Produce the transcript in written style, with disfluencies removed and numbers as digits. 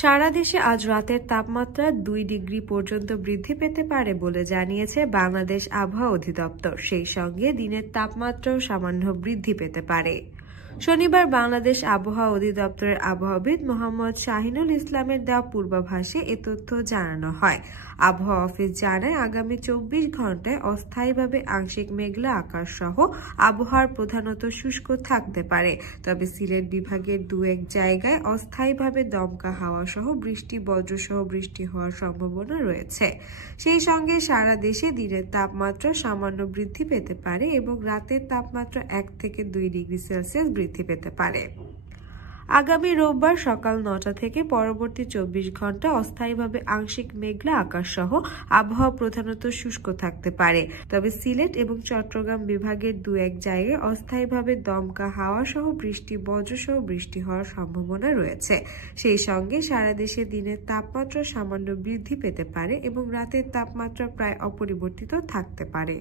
সারা দেশে আজ রাতের তাপমাত্রা 2 ডিগ্রি পর্যন্ত বৃদ্ধি পেতে পারে বলে জানিয়েছে বাংলাদেশ আবহাওয়া অধিদপ্তর। সেই সঙ্গে দিনের তাপমাত্রাও সামান্য বৃদ্ধি পেতে পারে। শনিবার বাংলাদেশ আবহাওয়া অধিদপ্তরের আবহাওয়াবিদ মোহাম্মদ শাহিনুল ইসলামের দেওয়া পূর্বাভাসে এ তথ্য জানানো হয়। আবহাওয়া অফিস জানায়, আগামী 24 ঘন্টায় অস্থায়ীভাবে আংশিক মেঘলা আকাশ সহ আবহাওয়ার প্রধানত শুষ্ক থাকতে পারে। তবে সিলেট বিভাগের 2-1 জায়গায় অস্থায়ীভাবে দমকা হাওয়া সহ বৃষ্টি, বজ্রসহ বৃষ্টি হওয়ার সম্ভাবনা রয়েছে। সেই সঙ্গে সারা দেশে দিনের তাপমাত্রা সামান্য বৃদ্ধি পেতে পারে এবং রাতের তাপমাত্রা 1 থেকে 2 ডিগ্রি সেলসিয়াস বৃদ্ধি পেতে পারে। আগামী রোববার সকাল 9টা থেকে পরবর্তী 24 ঘন্টা অস্থায়ীভাবে আংশিক মেঘলা আকাশ সহ আবহাওয়া প্রধানত শুষ্ক থাকতে পারে। তবে সিলেট এবং চট্টগ্রাম বিভাগের 2-1 জায়গায় অস্থায়ীভাবে দমকা হাওয়া সহ বৃষ্টি, বজ্রসহ বৃষ্টি হওয়ার সম্ভাবনা রয়েছে। সেই সঙ্গে সারা দেশে দিনের তাপমাত্রা সামান্য বৃদ্ধি পেতে পারে এবং রাতের তাপমাত্রা প্রায় অপরিবর্তিত থাকতে পারে।